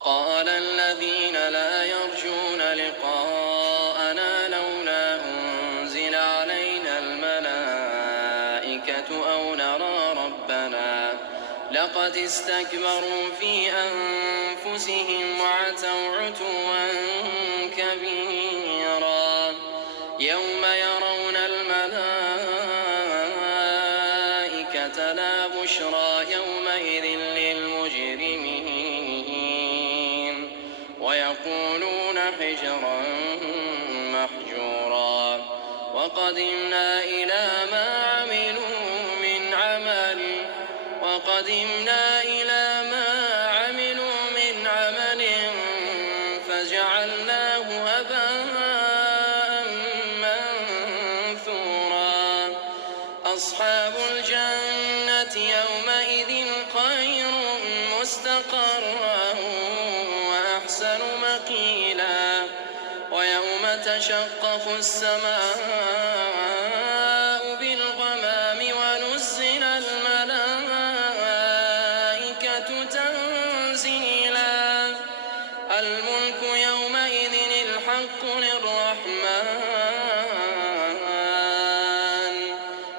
قال الذين لا يرجون لقاءنا لولا أنزل علينا الملائكة أو نرى ربنا لقد استكبروا في أنفسهم وعتوا عتوا كبيرا يوم يرون الملائكة لا بشرى يومئذ للمجرمين ويقولون حجرا محجورا وقدمنا إلى ما عملوا من عمل فجعلناه هباء منثورا أصحاب الجنة يومئذ خير مستقرا وأحسن مقيلا ويوم تشقق السماء بالغمام ونزل الملائكة تنزيلا الملك يومئذ الحق للرحمن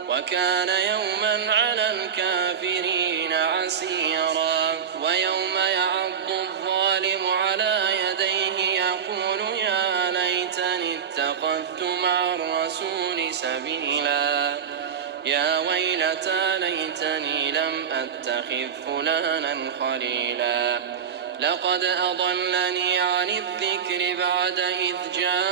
وكان يوما على الكافرين عسيرا ويوم يعض الظالم على يديه يقول يا ليتني اتخذت مع الرسول سبيلا يا ويلتى ليتني لم أتخذ فلانا خليلا لقد أضلني عن الذكر بعد إذ جاءني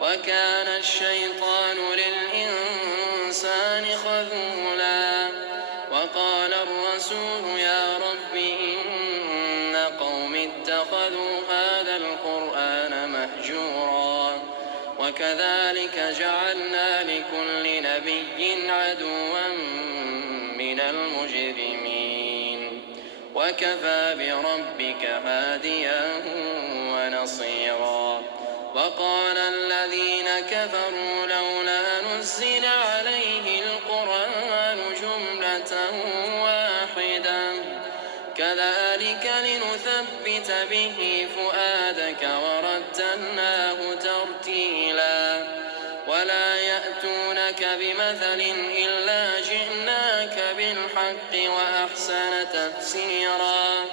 وكان الشيطان للإنسان خذولا وقال الرسول يا رب إن قوم اتخذوا هذا القرآن مهجورا وكذلك جعلنا لكل نبي عدوا من المجرمين وكفى بربك هاديا ونصيرا وقال الذين كفروا لولا نزل عليه القرآن جملة واحدة كذلك لنثبت به فؤادك ورتلناه ترتيلا ولا يأتونك بمثل إلا جئناك بالحق وأحسن تفسيرا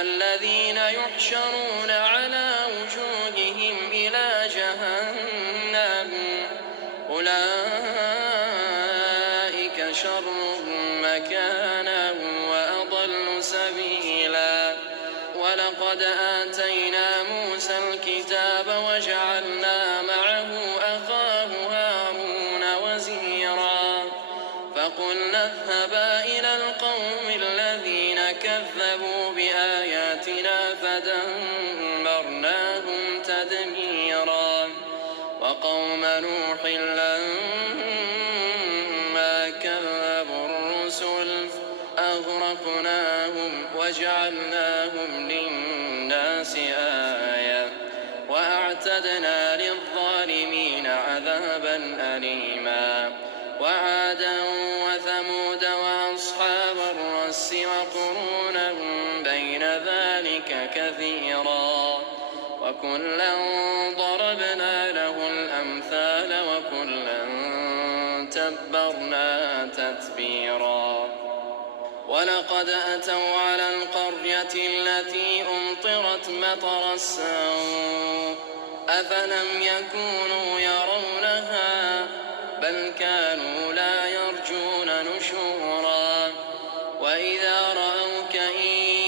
الذين يحشرون على وجوههم إلى جهنم أولئك شر مكانا وأضل سبيلا ولقد آتينا موسى الكتاب وجعلنا معه أخاه هارون وزيرا فقلنا اذهبا إلى القوم الذين كذبوا بآياتنا فدمرناهم تدميرا وقوم نوح لما كذبوا الرسل أغرقناهم وجعلناهم للناس آية وأعتدنا للظالمين عذابا أليما وعادا وثمود وأصحاب الرس وقرونا بين ذلك كثيرا وكلا ضربنا له الأمثال وكلا تبرنا تتبيرا ولقد أتوا على القرية التي أمطرت مطر السوء أفلم يكونوا يرونها بل كانوا لا يرجون نشورا وإذا رأوك إن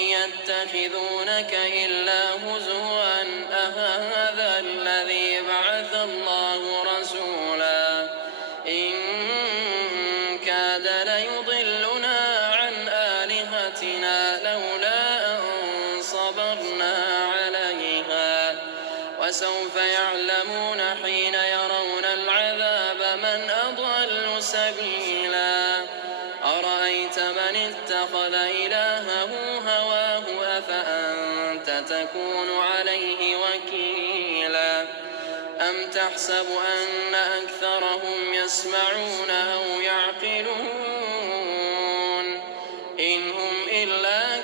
يتخذونك إلا هزوا أهذا الذي بعث الله رسولا إن كاد ليضلنا عن آلهتنا لولا أن صبرنا عليها وسوف يعلمون حين يرون العذاب من أضل سبيلا أرأيت من اتخذ إلهه هواه أفأنت تكون عليه وكيلا أم تحسب أن أكثرهم يسمعون أو يعقلون إن هم إلا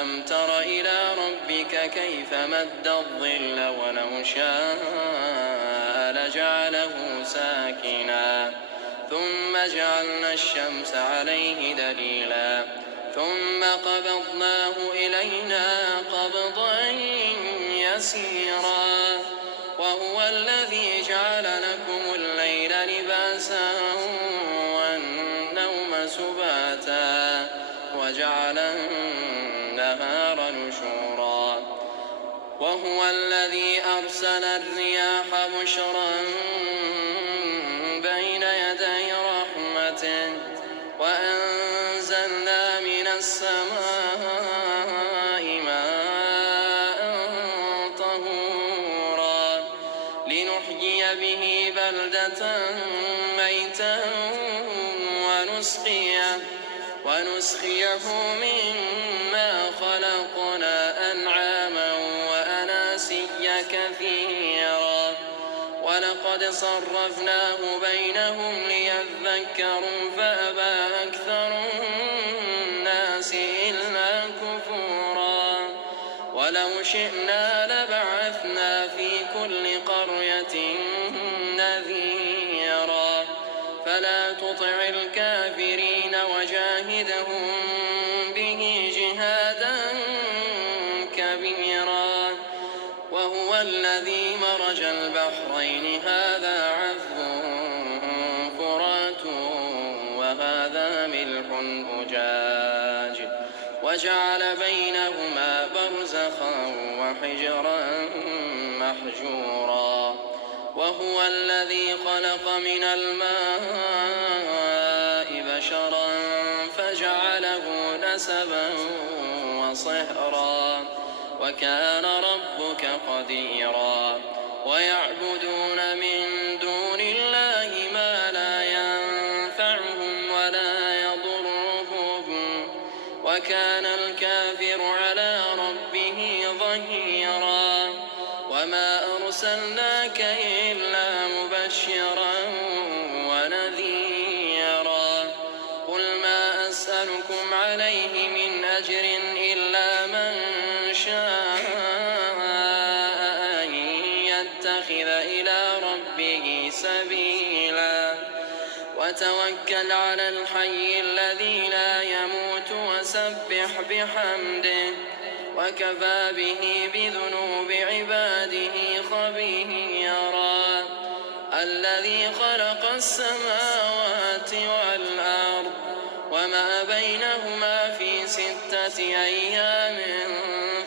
ألم تر إلى ربك كيف مد الظل ولو شاء لجعله ساكنا ثم جعلنا الشمس عليه دليلا ثم قبضناه إلينا قبضا يسيرا وهو الذي جعل لكم الليل لباسا والنوم سباتا وجعل النهار نشورا وهو الذي أرسل الرياح بشرا بين يدي رحمته وأنزلنا من السماء ماء طهورا لنحيي به بلدة ميتا ونسقيه مما خلقنا أنعاما وأناسيا كثيرا ولقد صرفناه بينهم ليذكروا فأبى أكثر الناس إلا كفورا ولو شئنا لبعثنا في كل قرية نذيرا فلا تطع الكافرين وجاهدهم به جهادا كبيرا وهو الذي مرج البحرين هذا عذب فرات وهذا ملح أجاج وجعل بينهما برزخا وحجرا محجورا وهو الذي خلق من الماء بشرا فجعله نسبا وصهرا وكان ربك قديرا ويعبدون من دون الله ما لا ينفعهم ولا يضرهم وكان الكافر على ربه ظهيرا وما أرسلناك إلا مبشرا ونذيرا قل ما أسألكم عليه من أجر إلا من شاء أن يتخذ إلى ربه سبيلا وتوكل على الحي الذي لا يموت وسبح بحمده وكفى به بذنوب عباده خبيرا الذي خلق السماوات والأرض وما بينهما في 6 أيام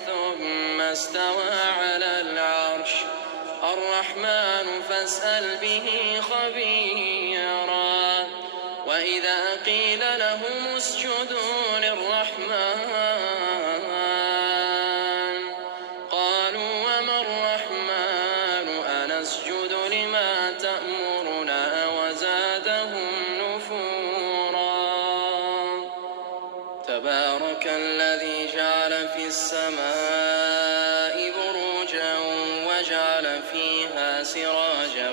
ثم استوى على العرش الرحمن فاسأل به خبيرا وإذا قيل لهم اسجدوا للرحمن قالوا وما الرحمن أنسجد لما تأمرنا وزادهم نفورا تبارك الذي جعل في السماء بروجا وجعل فيها سراجا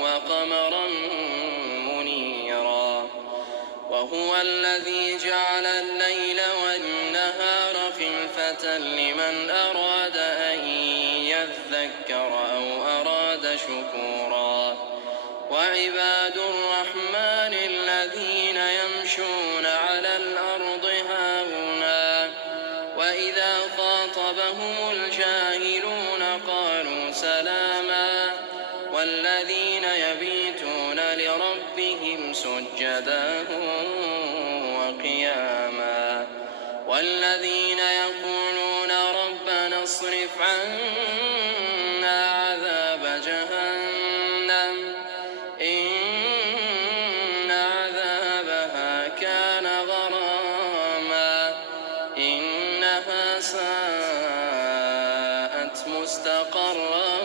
وقمرا منيرا وهو الذي جعل الليل والنهار خلفة لمن أراد أن يذكر أو أراد شكورا وعباد الرحمن الذين يمشون على الأرض هونا وإذا خاطبهم الجاهلون قالوا سلاما والذين يبيتون لربهم سجدا وقياما والذين يقولون ربنا اصرف عنا عذاب جهنم إن عذابها كان غراما إنها ساءت مستقرا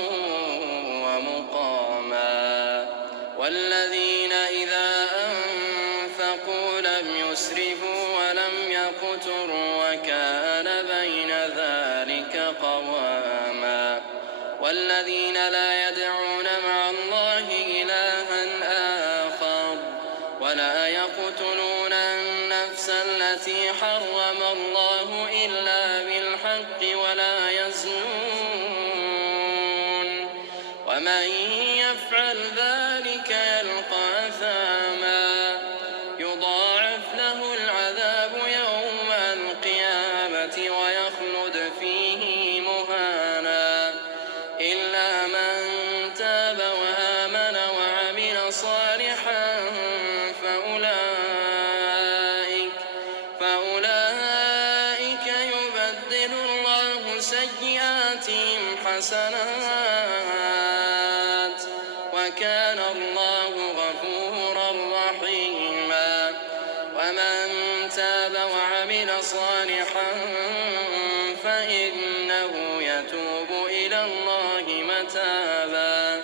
ومقاما والذين إذا أنفقوا لم يسرفوا ولم يقتروا وكان بين ذلك قواما والذين لا يدعون مع الله إلها آخر ولا يقتلون النفس التي حرم الله إلا ومن يفعل ذلك يلقى أثاما يضاعف له العذاب يوم القيامة ويخلد فيه مهانا إلا من تاب وآمن وعمل صالحا فأولئك يبدل الله سيئاتهم حسنات وكان الله غفورا رحيما ومن تاب وعمل صالحا فإنه يتوب إلى الله متابا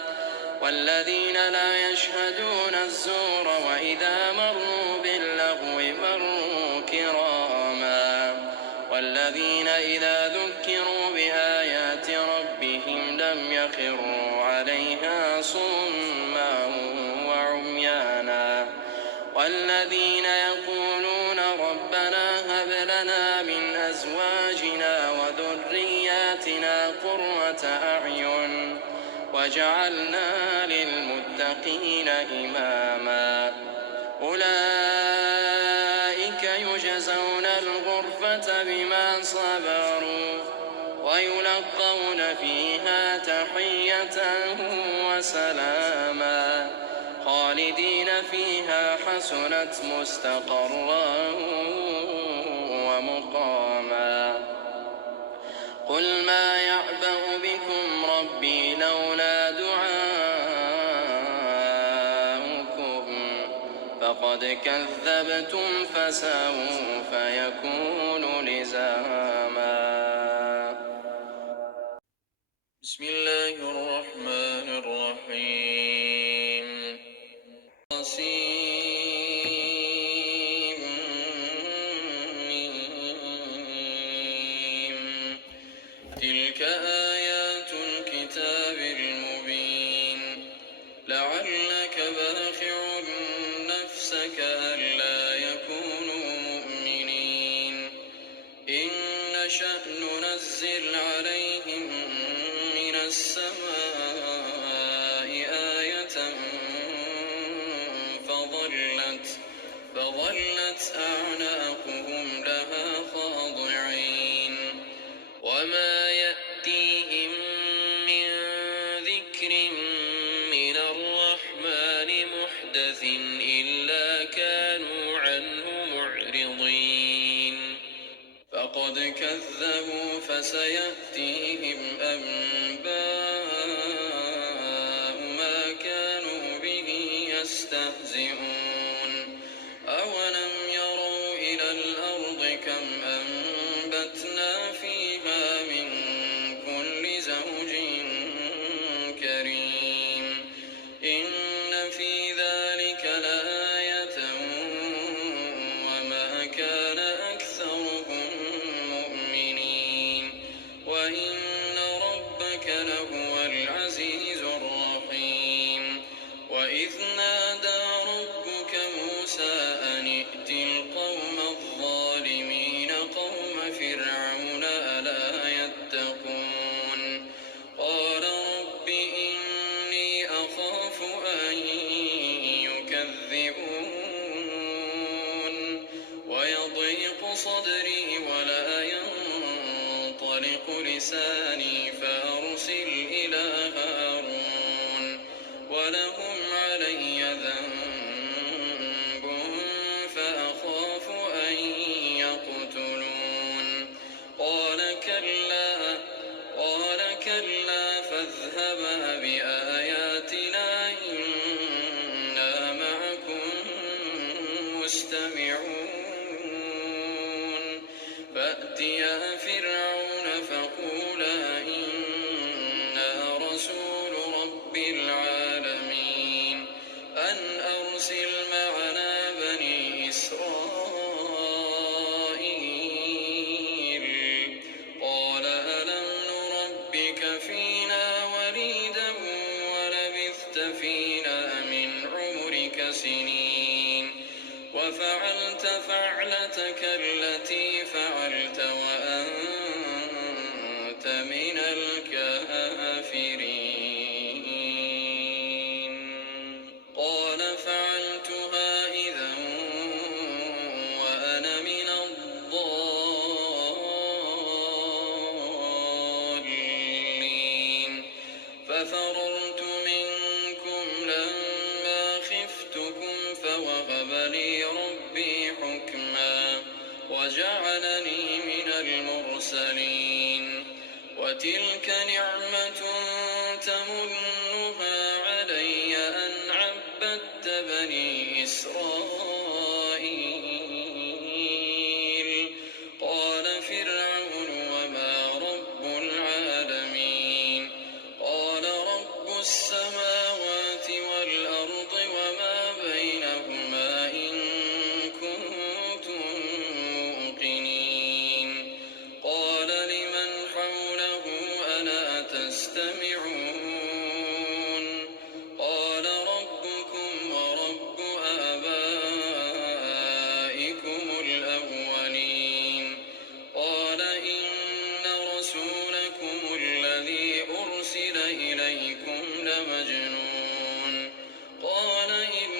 والذين لا يشهدون الزور وإذا مروا باللغو مروا كراما والذين إذا ذكروا بآيات ربهم لم يخروا عليها صما وعميانا والذين يقولون ربنا هب لنا من أزواجنا وذرياتنا قرة أعين وجعلنا للمتقين إماما أولئك يجزون الغرفة بما صبروا ويلقون فيها تحية وسلاما خالدين فيها حسنت مستقرا ومقاما قل ما يعبأ بكم ربي لولا دعاؤكم فقد كذبتم فسوف يكون لزاما بسم الله الرحمن الرحيم تلك آيات الكتاب المبين لعلك باخع نفسك ألا يكونوا مؤمنين إن نشأ ننزل عليهم من السماء آية فظلت أعناقهم لها خاضعين وما يأتيهم من ذكر من الرحمن محدث إلا كانوا عنه معرضين فقد كذبوا فسيأتيهم أنباء ما كانوا به يستهزئون أولم يروا إلى الأرض كم أنبتنا فيها من كل زوج كريم إن في ذلك لآية وما كان أكثرهم مؤمنين وإن ربك لهو العزيز الرحيم وإذ نادى ربك موسى أن ائت القوم الظالمين قوم فرعون ألا يتقون قال رب إني أخاف أن يكذبون ويضيق صدري ولا ينطلق لساني فأرسل إلى هارون ولهم علي ذنب فأخاف أن يقتلون قال كلا فاذهبا بآياتنا إنا معكم مستمعون فأتيا فرعون فقولا إنا رسول رب العالمين أن أرسل معنا بني إسرائيل قال ألم نربك فينا وليدا ولبثت فينا من عمرك سنين وفعلت فعلتك التي فعلت وأنت من الكافرين وجعلني من المرسلين وتلك نعمة تمنها علي أن عبدت بني إسرائيل قال فرعون وما رب العالمين قال رب السماوات والأرض وما بينهما إن كنتم موقنين قال لمن حوله ألا تستمعون قال ربكم ورب آبائكم الأولين قال إن رسولكم الذي أرسل إليكم لمجنون قال إن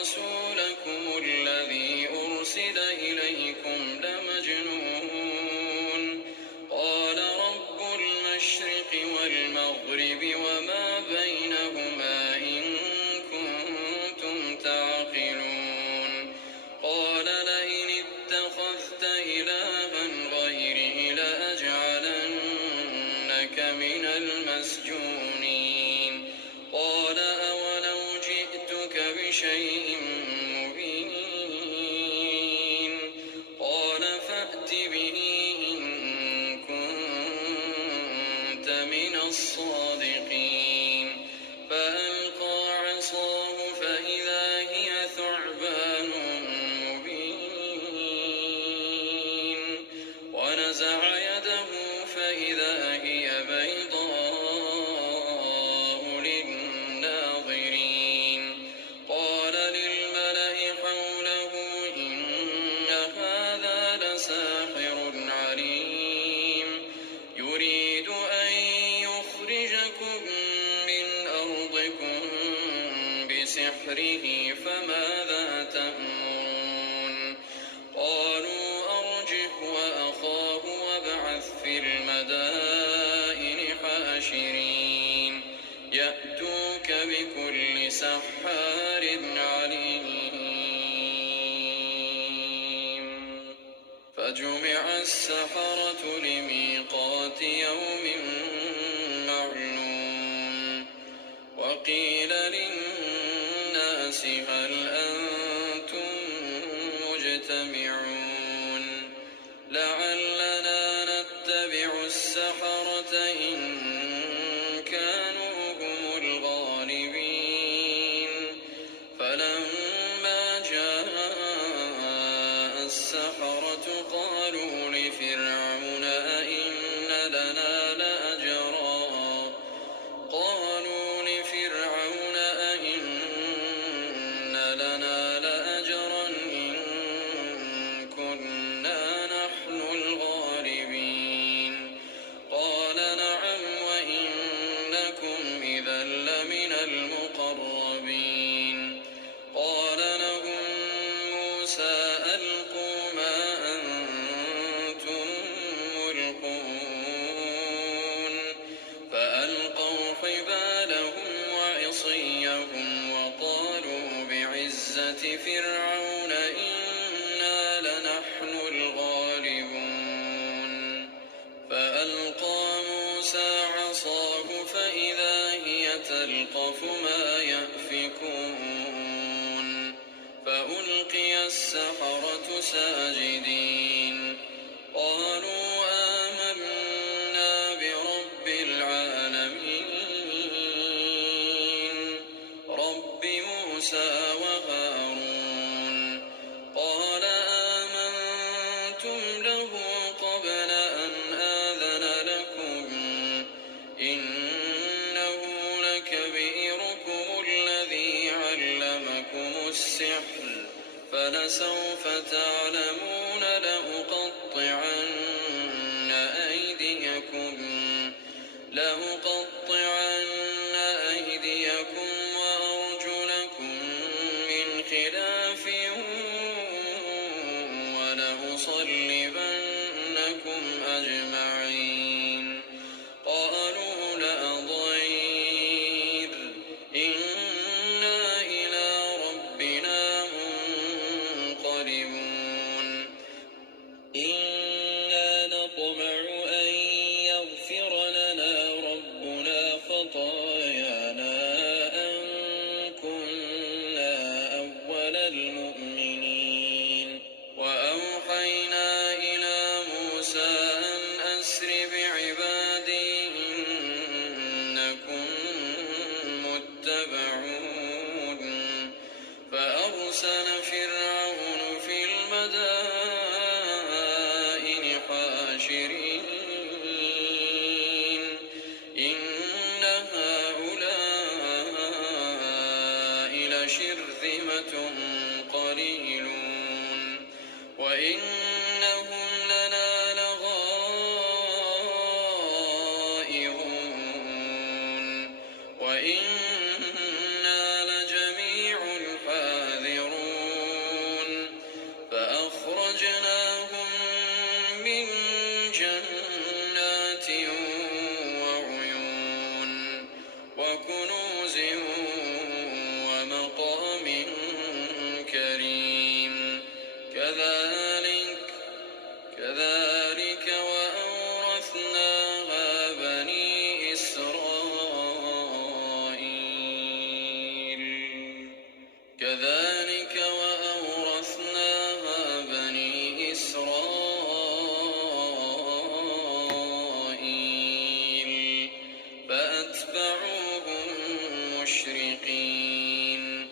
رسولكم الذي أرسل إليكم لمجنون قال رب المشرق والمغرب وما بينهما إن كنتم تعقلون قال لئن اتخذت إلها غيري لأجعلنك من المسجونين قال أولو جئتك بشيء مبين قال فأت به إن كنت من الصادقين فألقى عصاه فإذا هي ثعبان مبين ونزع يده فإذا هي بيضاء للناظرين قال للملأ حوله إن هذا لساحر عليم يريد أن يخرجكم من أرضكم بسحره فماذا تأمرون قالوا أرجه وأخاه وابعث في المدائن حاشرين يأتوك بكل سحار عليم فجمع السحرة لميقات يوم معلوم وقيل للناس هل أنتم مجتمعون لعلنا نتبع السحرة إن كانوا هم الغالبين فلما جاء السحرة قالوا لفرعون أئن لنا لأجرا إن كنا نحن الغالبين قال نعم وإنكم إذا لمن المقربين قال لهم موسى ألقوا ما أنتم ملقون فألقوا حبالهم وعصيهم وقالوا بعزة فرعون إنا لنحن الغالبون فألقى موسى عصاه فإذا هي تلقف ما يأفكون فألقي السحرة ساجدين قالوا آمنا برب العالمين رب موسى وهارون قال آمنتم له قبل أن آذن لكم إنه لكبيركم الذي علمكم السحر فلسوف تعلمون لأقطعن أيديكم وأرجلكم من خلاف ولأصلبنكم أجمعين قالوا لا ضير إنا إلى ربنا منقلبون وشرذمة قليلون وإنهم لنا لغائظون وإنا لجميع حاذرون فأخرجناهم من جنات وعيون وكنوز ومقام كريم كذلك وأورثناها بني إسرائيل كذلك وأورثناها بني إسرائيل فأتبعوهم مشرقين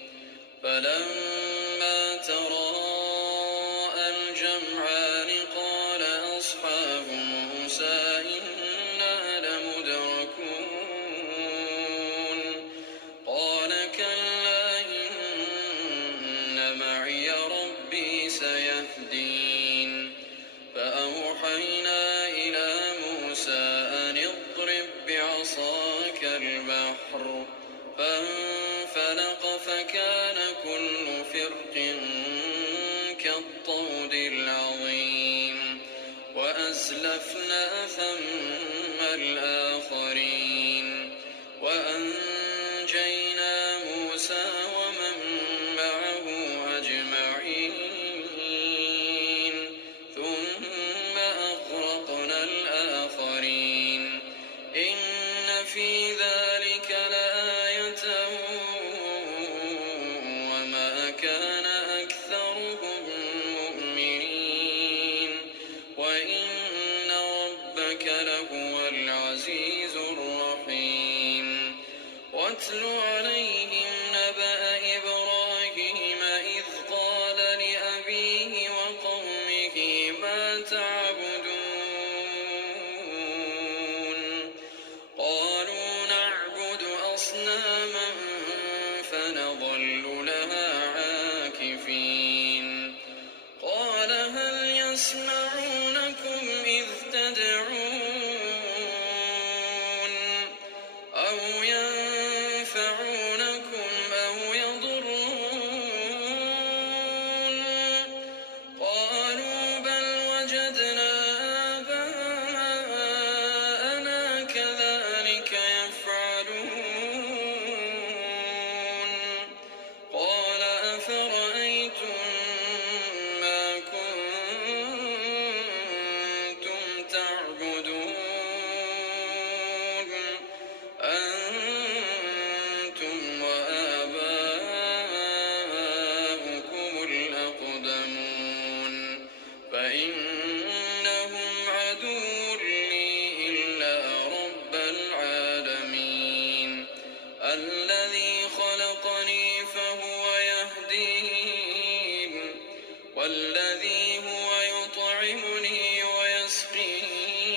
فلما تراءى الجمعان قال أصحاب موسى إنا لمدركون قال كلا إن معي ربي سيهدين فأوحينا إلى موسى أن اضرب بعصاك البحر فانفلق فكان كل فرق كالطود العظيم وأزلفنا ثم الآخرين وأنجينا موسى ومن معه أجمعين ثم أغرقنا الآخرين إن في ذلك لآية وما كان أكثرهم مؤمنين وإن ربك لهو العزيز الرحيم واتل عليهم نبأ إبراهيم إذ قال لأبيه وقومه ما تعبدون قالوا نعبد أصناما فنظل لها عاكفين قال هل يسمعونكم إذ تدعون أو ينفعونكم أو يضرون قالوا بل وجدنا آباءنا كذلك يفعلون قال أفرأيتم ما كنتم تعبدون أنتم وآباؤكم الأقدمون فإنهم عدو لي إلا رب العالمين الذي خلقني فهو يهدين والذي هو يطعمني ويسقين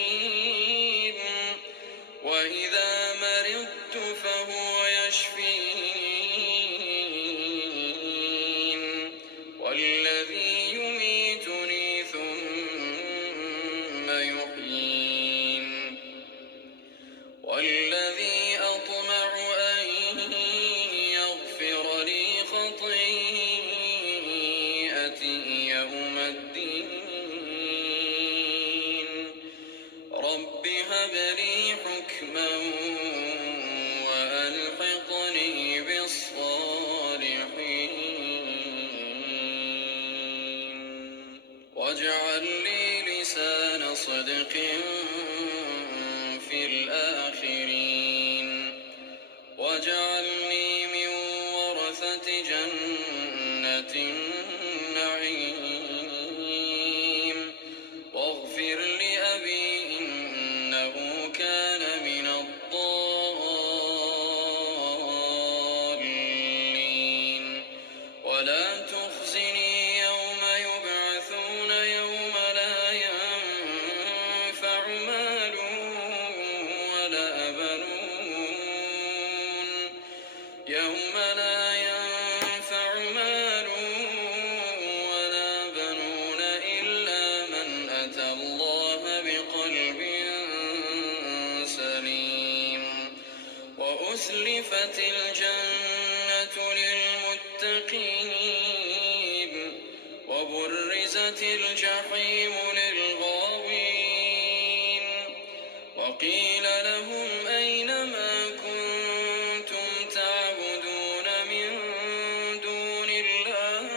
وإذا مرضت فهو يشفين والذي يميتني ثم يحيين والذي أطمع أن يغفر لي خطيئتي يوم الدين رب هب لي حكما وألحقني بالصالحين واجعل لي لسان صدق في الآخرين واجعلني من ورثة جنة النعيم واغفر لأبي إنه كان من الضالين ولا تخزني يوم يبعثون يوم لا ينفع مال ولا بنون يوم لا ينفع الجنة للمتقين وبرزت الجحيم للغاوين وقيل لهم أين ما كنتم تعبدون من دون الله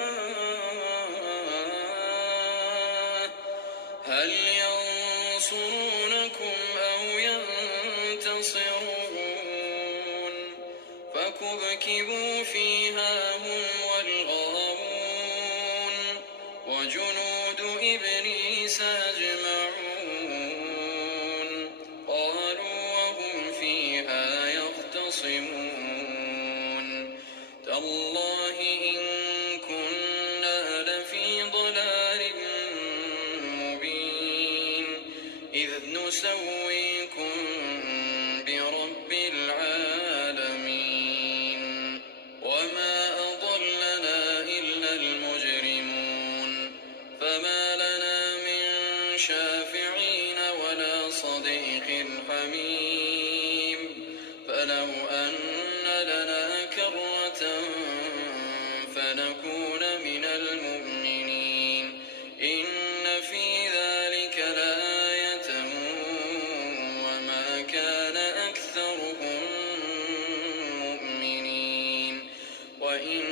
هل ينصرونكم أو ينتصرون فكبكبوا فيها هم والغاوون وجنود إبليس أجمعون قالوا وهم فيها يختصمون تالله إن كنا لفي ضلال مبين إذ نسويكم برب العالمين وما أضلنا إلا المجرمون فما لنا من شافعين ولا صديق حميم فلو أن لنا كرة فنكون من المؤمنين إن في ذلك لآية وما كان أكثرهم مؤمنين وإن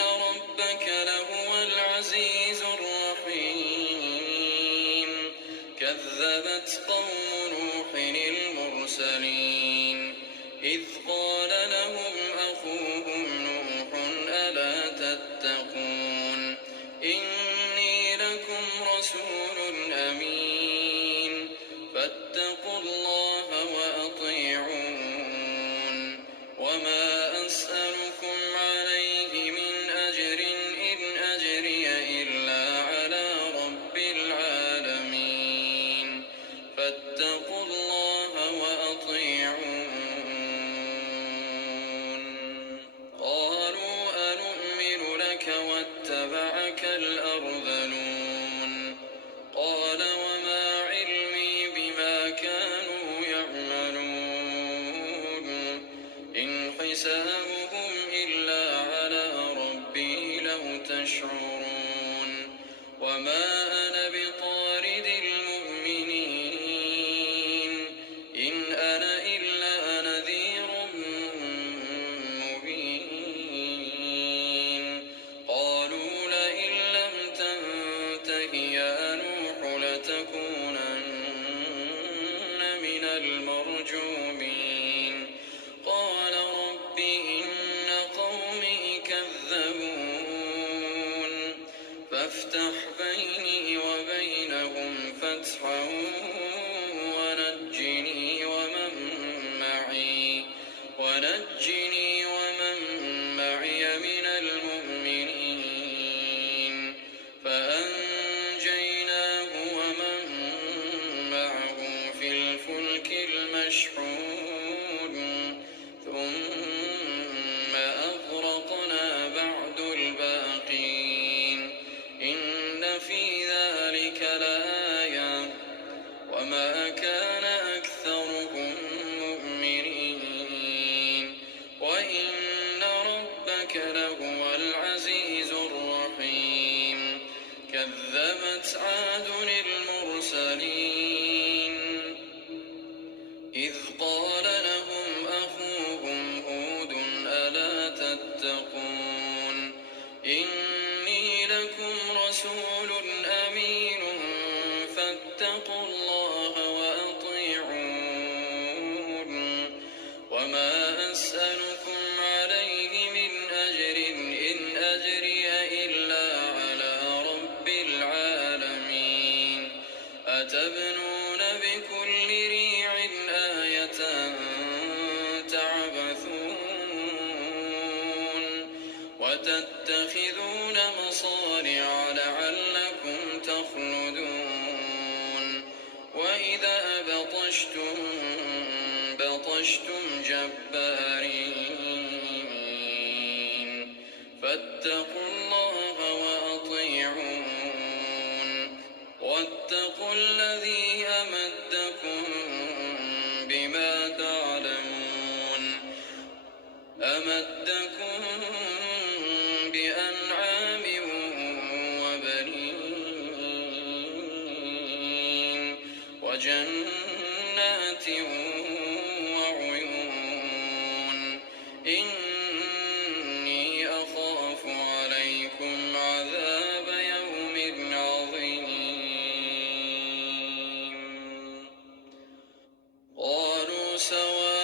ربك لهو العزيز الرحيم كذبت قوم نوح المرسلين إذ قال لهم أخوهم نوح ألا تتقون إني لكم رسول أمين فاتقوا الله وأطيعون وما أسألكم عليه من أجر إن أجري إلا على رب العالمين فاتقوا الله وأطيعون قالوا أنؤمن لك واتبعك الأرذلون قال وما علمي بما كانوا يعملون إن حسابهم إلا على ربي لو تشعرون وما أنا بطارد المؤمنين إن أنا إلا نذير مبين قالوا لئن لم تنته يا نوح لتكونن من المرجومين قال رب إن قومي كذبون فافتح بيني وبينهم فتحا ونجني ومن معي من المؤمنين فأنجيناه ومن معه في الفلك المشحون ثم أغرقنا بعد الباقين إن في ذلك لآية وما كان أكثرهم مؤمنين وإن ربك لهو العزيز الرحيم كذبت عاد المرسلين إذ قال لهم أخوهم هود ألا تتقون إني لكم رسول أمين فاتقوا الله وأطيعون وما أسألكم عليه من أجر إن أجري إلا على رب العالمين أتبنون بكل ريع آية تعبثون وتتخذون مصانع لعلكم تخلدون وإذا بطشتم جبارين فاتقوا الله وأطيعون واتقوا الذي أمدكم بما تعلمون أمدكم بأنعام وبنين وجنات وعيون إني أخاف عليكم عذاب يوم عظيم قالوا سواء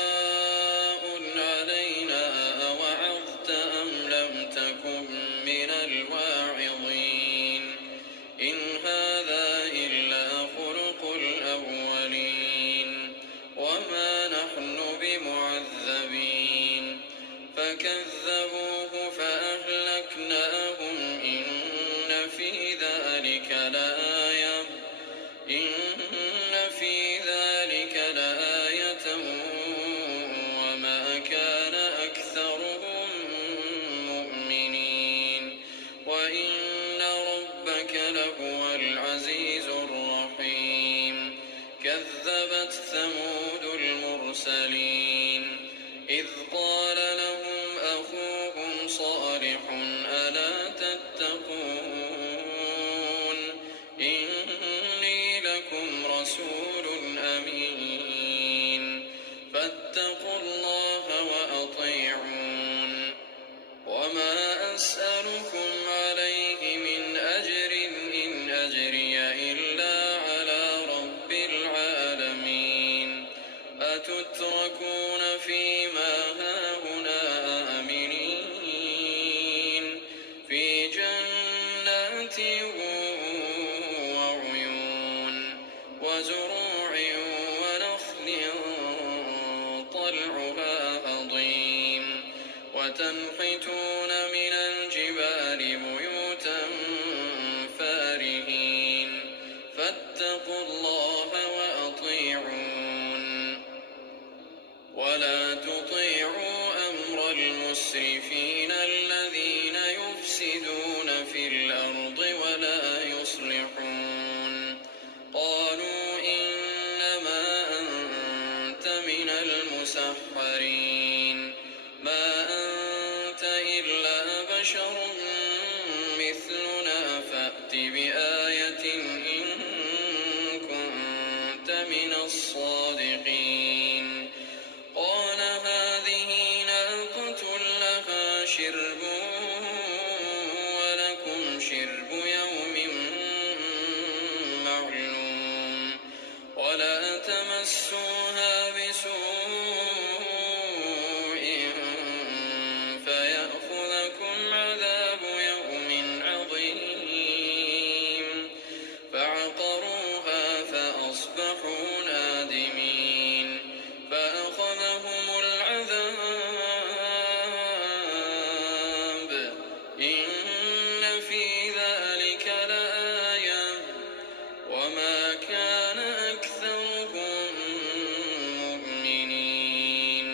علينا أوعظت أم لم تكن من الواعظين إن هذا إلا خلق الأولين وما نحن بمعذبين فكذبوه فأهلكناهم إن في ذلك لآية وما كان أكثرهم مؤمنين وإن ربك لهو العزيز الرحيم كذبت ثمود المرسلين إذ قال لهم أخوهم صالح ألا تتقون إني لكم رسول أمين فاتقوا الله وأطيعون وما أسألكم عليه من أجر إن أجري إلا على رب العالمين أتتركون فيما هاهنا آمنين في جنات وعيون وزروع ونخل طلعها هضيم وتنحتون من الجبال بيوتا فارهين فاتقوا الله وأطيعون ولا تطيعوا أمر المسرفين الذين يفسدون في الأرض ولا يصلحون قالوا إنما أنت من المسحرين ما أنت إلا بشر مثلنا فأت بآية إن كنت من الصادقين قال هذه ناقة لها شرب ولكم شرب يوم معلوم ولا تمسوها بسوء فيأخذكم عذاب يوم عظيم فعقروها فأصبحوا نادمين فأخذهم العذاب إن في ذلك لآية وما كان أكثرهم مؤمنين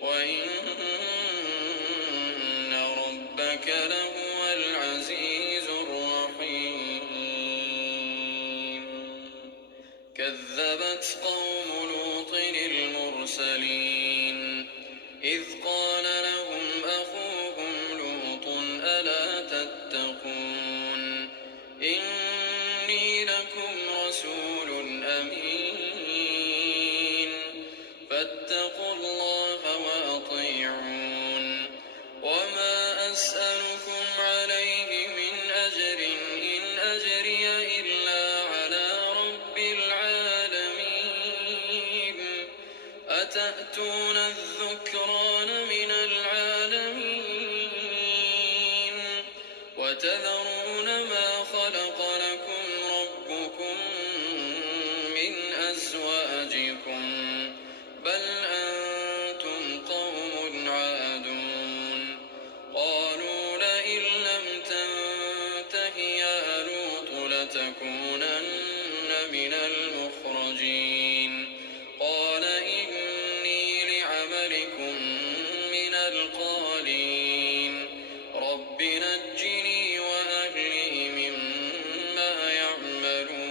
وإن ربك لهو العزيز الرحيم كذبت قوم لوط المرسلين إذ قال لهم أخوهم لوط ألا تتقون إني لكم رسول أمين فاتقوا الله وأطيعون وما أسألكم عليه من أجر إن أجري إلا على رب العالمين أتأتون الذكران من العالمين وتذرون ما خلق لكم ربكم من أزواجكم بل أنتم قوم عادون قالوا لئن لم تنته يا لوط لتكونن من المخرجين قال إني لعملكم من القالين رب نجني وأهلي مما يعملون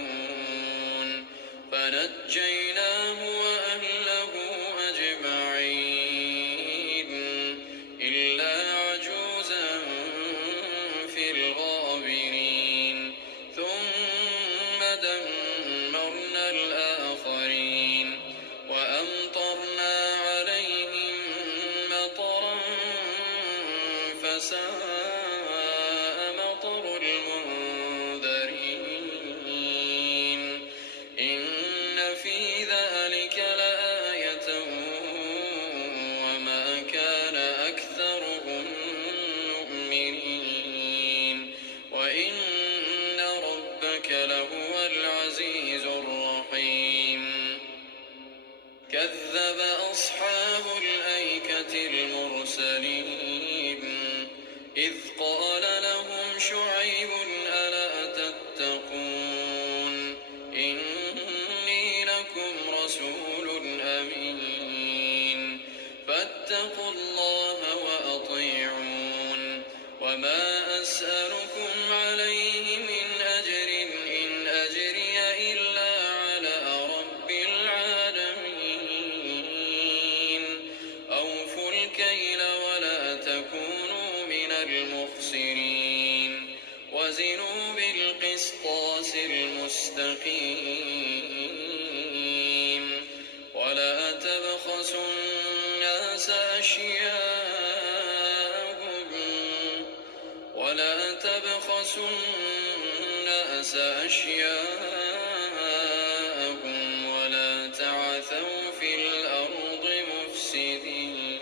فنجيناه وأهله أجمعين وساء مطر المنذرين إن في ذلك لآية وما كان أكثرهم مؤمنين وإن ربك لهو العزيز الرحيم كذب أصحاب الأيكة المرسلين إذ قال لهم شعيب ألا تتقون إني لكم رسول أمين فاتقوا الله وأطيعون وما أسألكم عليه من أجر إن أجري إلا على رب العالمين أوفوا الكيل ولا تكونوا من المخسرين وزنوا بالقسطاس المستقيم ولا تبخسوا الناس أشياءهم ولا تعثوا في الأرض مفسدين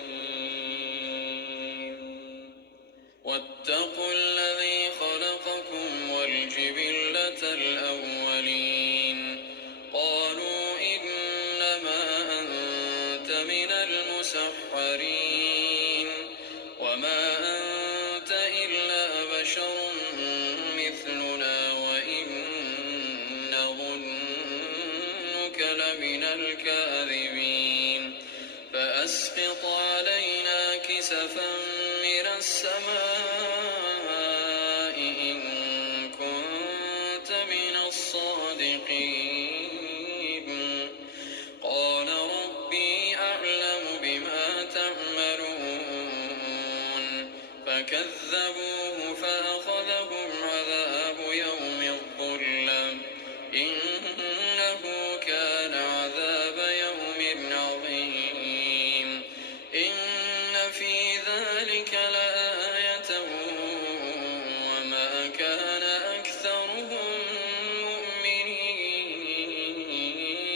واتقوا الذي خلقكم والجبلة الأولين قالوا إنما أنت من المسحرين وما أنت إلا بشر مثلنا وإن نظنك لمن الكاذبين فأسقط علينا كسفا من السماء إن كنت من الصادقين قال ربي أعلم بما تعملون فكذبوه فأخذهم عذاب يوم الظلة إنه كان عذاب يوم عظيم إن في ذلك لآية وما كان أكثرهم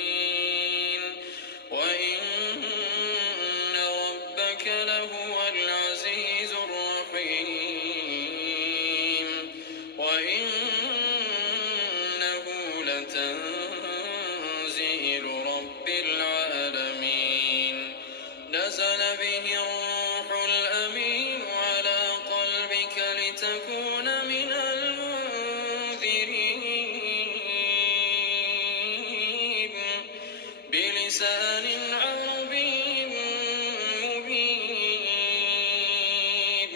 مؤمنين وإن ربك لهو العزيز الرحيم وإنه لتنزيل رب العالمين نزل به الروح الأمين على قلبك لتكون من المنذرين بلسان عربي مبين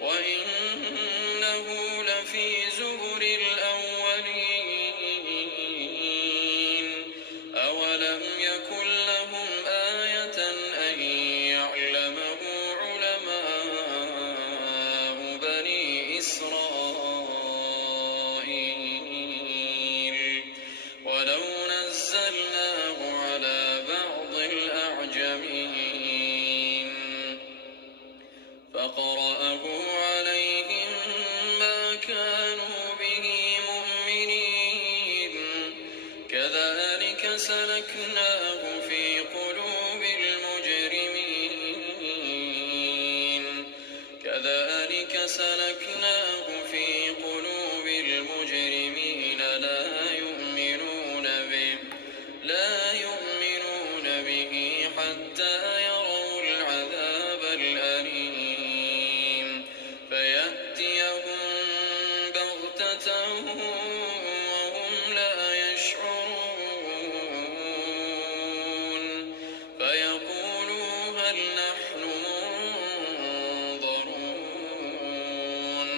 وإنه لفي زبر الأولين أولم يكن لهم آية أن يعلمه علماء بني إسرائيل ولو نزلناه على بعض الأعجمين فقرأه عليهم ما كانوا به مؤمنين كذلك سلكناه في قلوب المجرمين لا يؤمنون به حتى يروا العذاب الأليم فيأتيهم بغتة وهم لا يشعرون فيقولوا هل نحن منظرون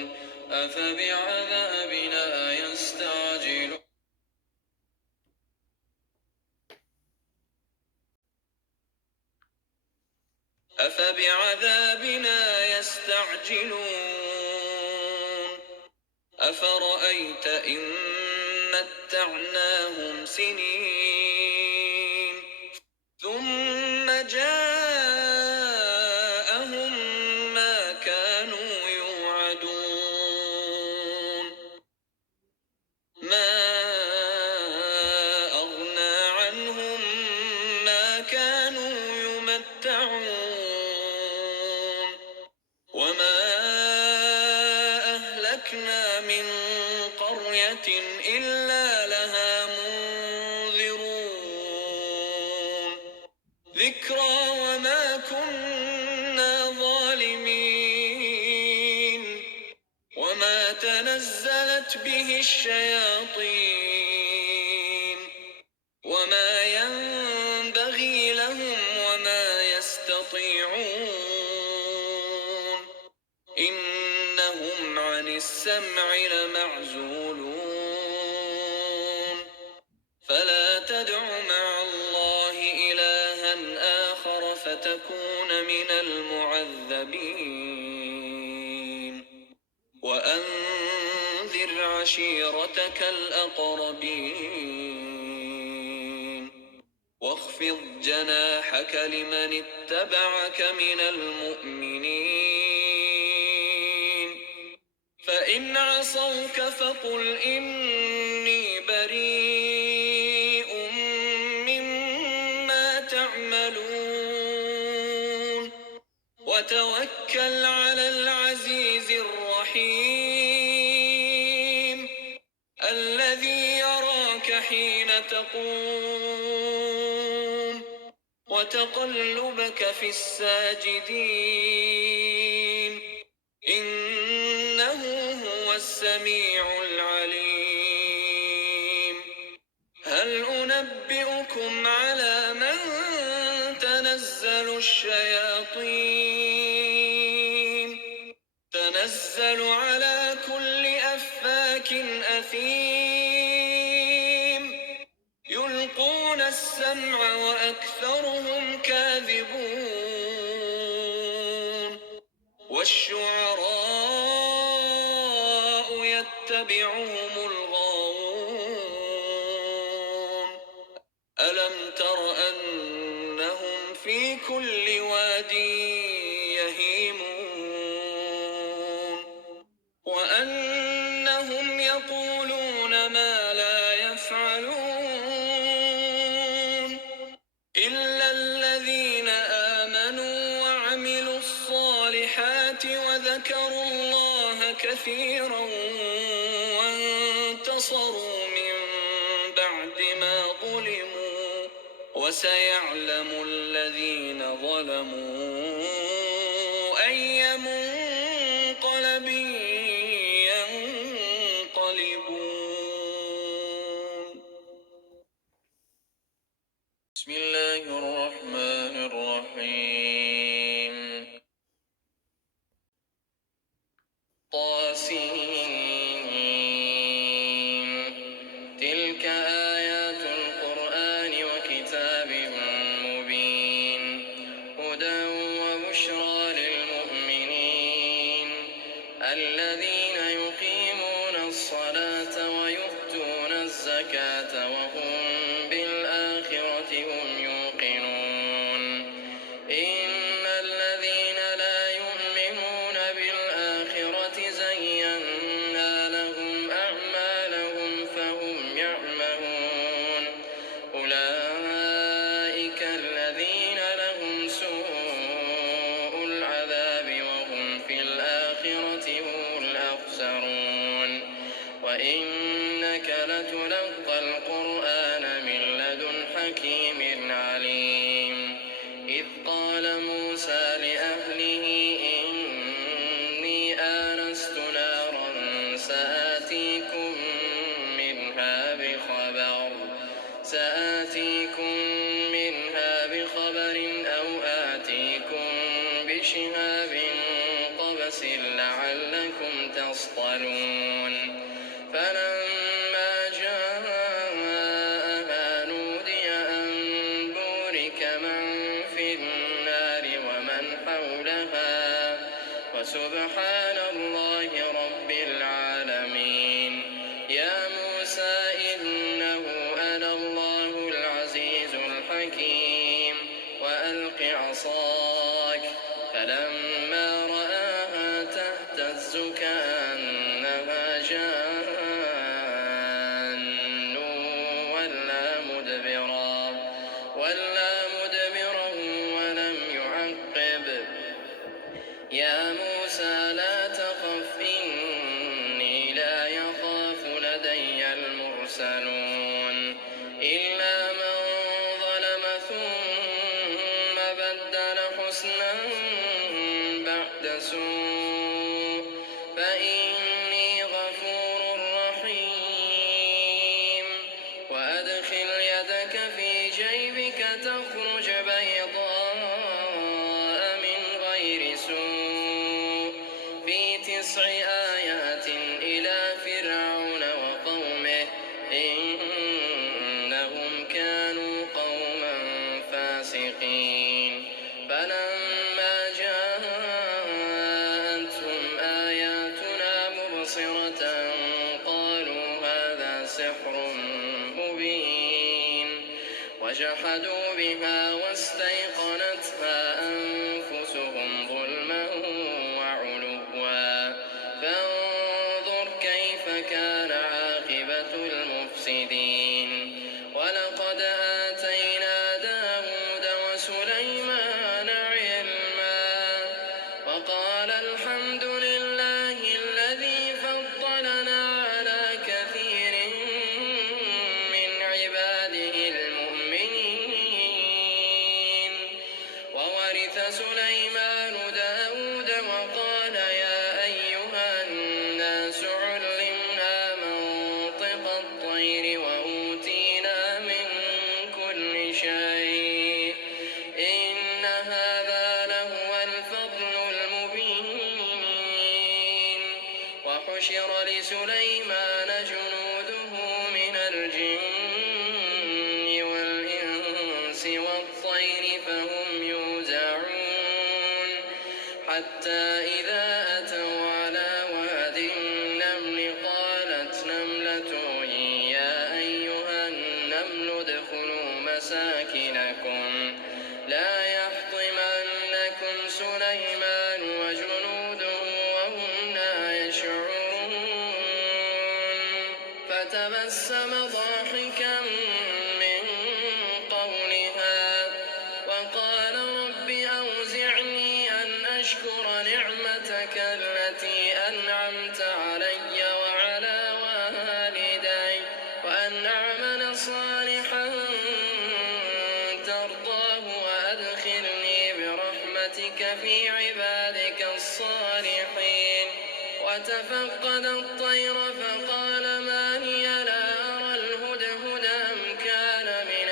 أفبعذابنا يستعجلون أفرأيت إن متعناهم سنين ثم جاءهم ما كانوا أهلكنا من قرية إلا لها منذرون ذكرى وما كنا ظالمين وما تنزلت به الشياطين وما ينبغي لهم وما يستطيعون إنهم عن السمع لمعزولون فلا تدع مع الله إلها آخر فتكون من المعذبين وأنذر عشيرتك الأقربين واخفض جناحك لمن اتبعك من المؤمنين فإن عصوك فقل إني بريء مما تعملون وتوكل على العزيز الرحيم الذي يراك حين تقوم وتقلبك في الساجدين إنه هو السميع العليم هل أنبئكم على من تنزل الشياطين تنزل على كل أفاك أثيم يلقون السمع وأكثرهم كاذبون والشعراء يتبعهم الغاوون ألم تر أنهم في كل واد يهيمون وأنهم يقولون ما لا يفعلون إلا الذين آمنوا وعملوا الصالحات وذكروا الله كثيرا وانتصروا من بعد ما ظلموا وسيعلم الذين ظلموا أي منقلب ينقلبون بسم الله الرحمن الرحيم طاسين تلك آيات القرآن وكتاب مبين هدى وبشرى للمؤمنين الذين يقيمون الصلاة ويؤتون الزكاة وهم بالآخرة هم يوقنون إن الذين لا يؤمنون بالآخرة زينا لهم أعمالهم فهم يعمهون أولئك الذين لهم سوء العذاب وهم في الآخرة هم الأخسرون وإنك لتلقى القرآن من لدن حكيم عليم إذ قال موسى لأهله إني آنست نارا سآتيكم منها بخبر أو آتيكم بشهاب قبس لعلكم تصطلون فلما جاءها نودي أن بورك من في النار ومن حولها وسبحان الله رب العالمين يا موسى إنه أنا الله العزيز الحكيم وألق عصاك فلما رآها تهتز كأنها جان ولا مدبرا ولم يعقب يا موسى لا تخف إني بعد سوء فإني غفور رحيم. وأدخل يدك في جيبك تخرج بيضاء من غير سوء في 9 آيات إلى فرعون وقومه إنهم كانوا قوما فاسقين. فلما جاءتهم آياتنا مبصرة قالوا هذا سحر مبين وجحدوا بها واستيقنتها أنفسهم ظلما وعلوا فانظر كيف كان عاقبة المفسدين. ولقد آتينا داود وسليمان علما وقال الحمد لله الذي فضلنا على كثير من عباده المؤمنين. وورث سليمان داود وقال يا أيها الناس علمنا منطق الطير وأوتينا من كل شيء إن هذا لهو الفضل المبين. وحشر لسليمان جنوده من الجن والإنس والطير فهم يوزعون حتى إذا أتوا على واد النمل قالت نملة يا أيها النمل ادخلوا مساكنكم لا يحطمنكم سليمان وجنوده وهم لا يشعرون. فتبسم ضاحكا من قولها وقال رب أوزعني أن أشكر نعمتك التي أنعمت علي وعلى والدي وأن أعمل صالحا ترضاه وأدخلني برحمتك في عبادك الصالحين. وتفقد الطير فقال ما لي لا أرى الهدهد أم كان من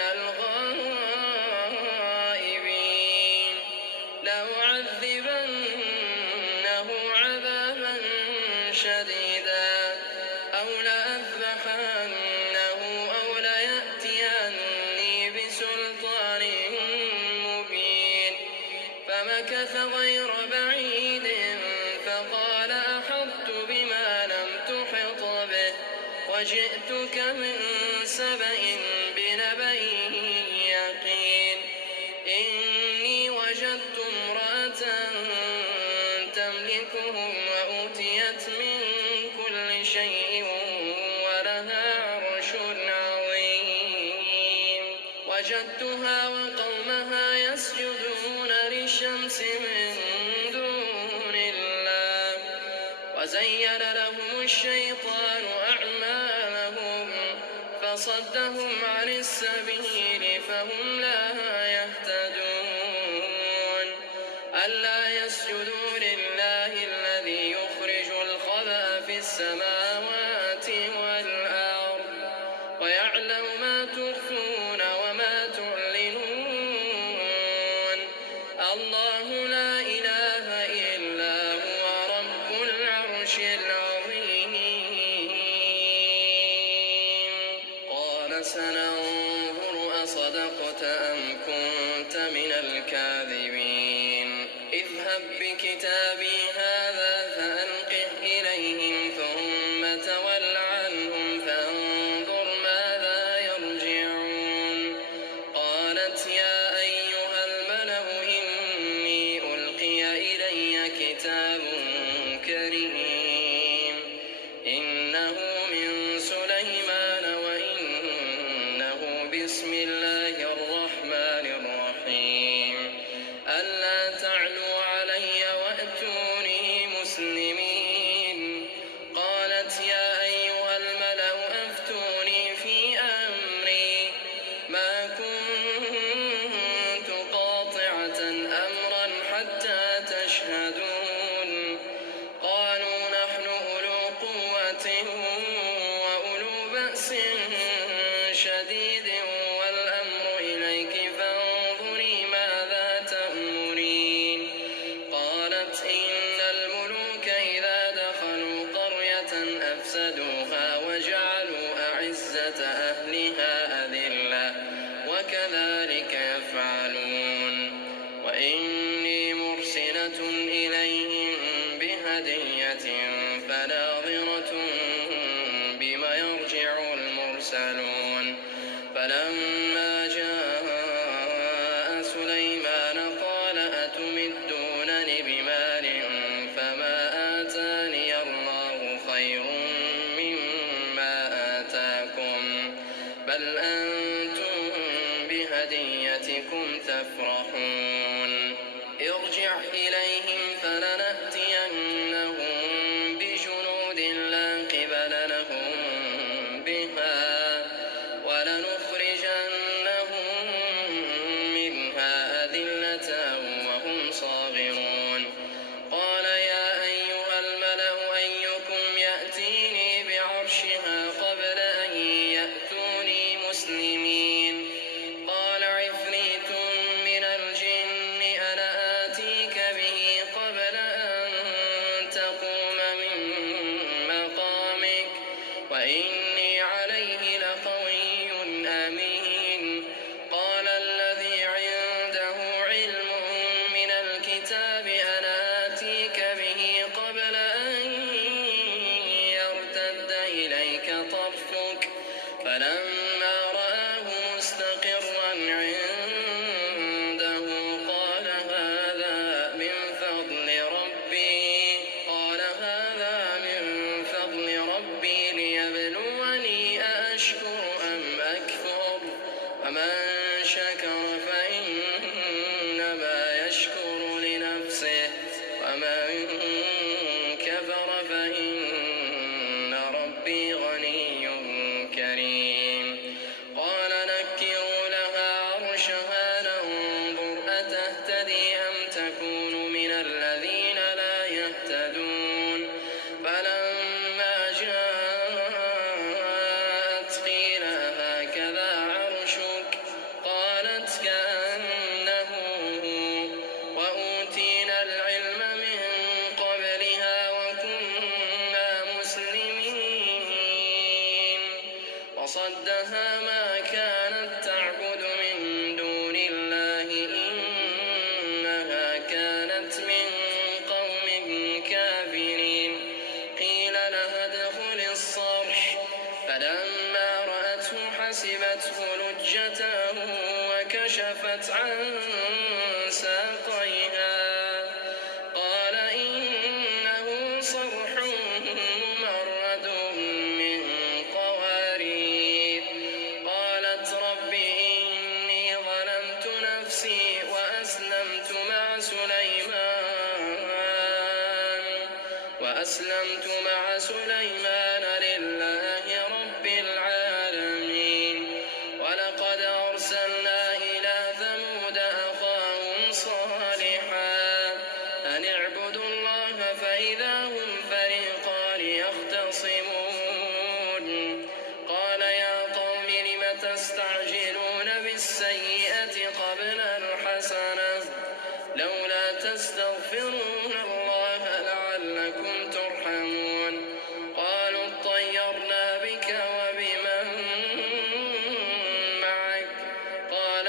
الغائبين لأعذبنه عذابا شديدا أو لأذبحنه أو ليأتيني بسلطان مبين. فمكث غير بعيد فقال أحطت بما لم تحط به وجئتك من سبأ بنبأ يقين. إني وجدت امرأة تملكهم وأوتيت من كل شيء ولها عرش عظيم. وجدتها وقومها يسجدون للشمس من دون الله وزين لهم الشيطان أعمالهم فصدهم عن السبيل فهم لا يهتدون. ألا يسجدوا لله الذي يخرج الخبأ في السماوات والأرض ويعلم ما تخفون وما تعلنون. الله لا إله إلا هو رب العرش العظيم. قال سننظر أصدقت أم كنت من الكاذبين. اذهب بكتابي هذا فألقه إليهم ثم تول عنهم فانظر ماذا يرجعون. قالت يا أيها الملأ إني ألقي إلي كتاب كريم إنه من سليمان وإنه بسم الله الرحمن الرحيم. ألا تعلوا علي وأتوني مسلمين. قالت يا أيها الملأ أفتوني في أمري ما كنت قاطعة أمرا حتى تشهدون. بهدية فناظرة بما يرجع المرسلون فلما جاء سليمان قال أتمدونني بمال فما آتاني الله خير مما آتاكم بل أنتم بهديتكم تفرحون ارجع إليهم فلنأتينهم بجنود لا قبل لهم بها ولنخرجنهم منها أذلة وهم صاغرون قال يا أيها الملأ أيكم يأتيني بعرشها قبل أن يأتوني مسلمين قال عفريت من الجن أنا آتيك به قبل أن تقوم من مقامك وإني عليه لقوي أمين قال الذي عنده علم من الكتاب أنا آتيك به قبل أن يرتد إليك طرفك فلما رآه مستقرا عنده قال هذا من فضل ربي ليبلوني أأشكر أم أكفر ومن شكر فإنما يشكر لنفسه ومن كفر فإن ربي غني كريم قال نكروا لها عرشها ننظر أتهتدي أم تكون من الذين لا يهتدون فلما جاءت قيل هكذا عرشك قالت كأنه وأوتينا العلم من قبلها وكنا مسلمين وصدها ما كانت تعبد من دون الله إنها كانت من قوم كافرين قيل لها ادخل الصرح فلما رأته حسبته لجة وكشفت عن ساقيها قال إنه صرح ممرد من قوارير قالت رب إني ظلمت نفسي وأسلمت مع سليمان لله رب العالمين ولقد أرسلنا إلى ثمود أخاهم صالحا أن اعبدوا الله فإذا هم فريقان يختصمون قال يا قوم لم تستعجلون بالسيئة قبل الحسنة لولا تستغفرون الله لعلكم ترحمون قالوا اطيرنا بك وبمن معك قال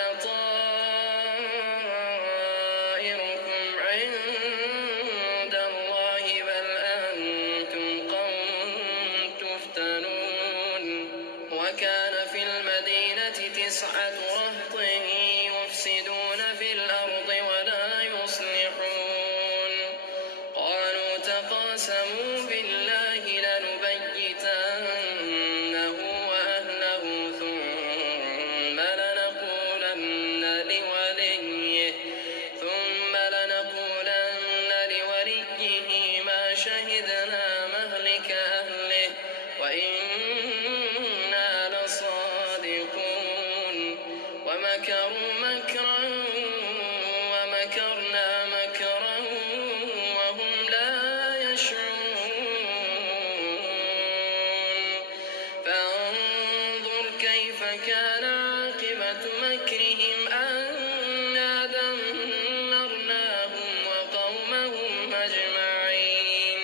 طائركم عند الله بل أنتم قوم تفتنون وكان في المدينة 9 رهط يفسدون في الأرض ولا يصلحون قالوا تقاسموا بالله لنبيتنه وأهله ثم لنقولن لوليه ما شهدنا مهلك أهله وإنا لصادقون ومكروا مكرا ومكرنا مكرا وهم لا يشعرون فانظر كيف كان عاقبة مكرهم أنا دمرناهم وقومهم أجمعين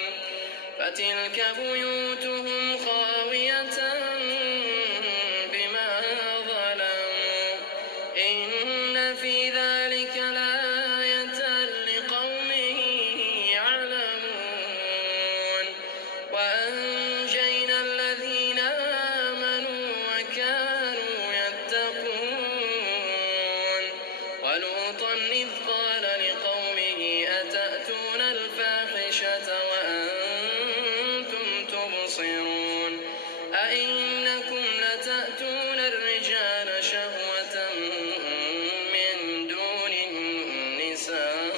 فتلك بيوتهم خاوية بما ظلموا إن في ذلك لآية لقوم يعلمون تبصرون أئنكم لتأتون الرجال شهوة من دون النساء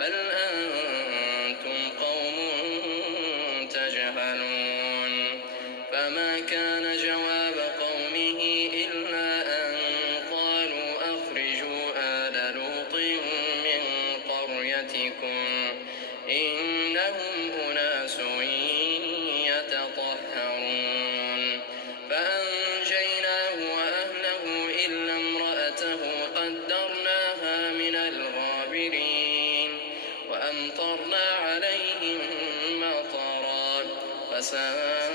بل أنتم قوم تجهلون فما كان جواب قومه إلا أن قالوا أخرجوا آل لوط من قريتكم إنهم أناس يتطهرون فأنجيناه وأهله إلا امرأته قدرناها من الغابرين وأمطرنا عليهم مطرا فساء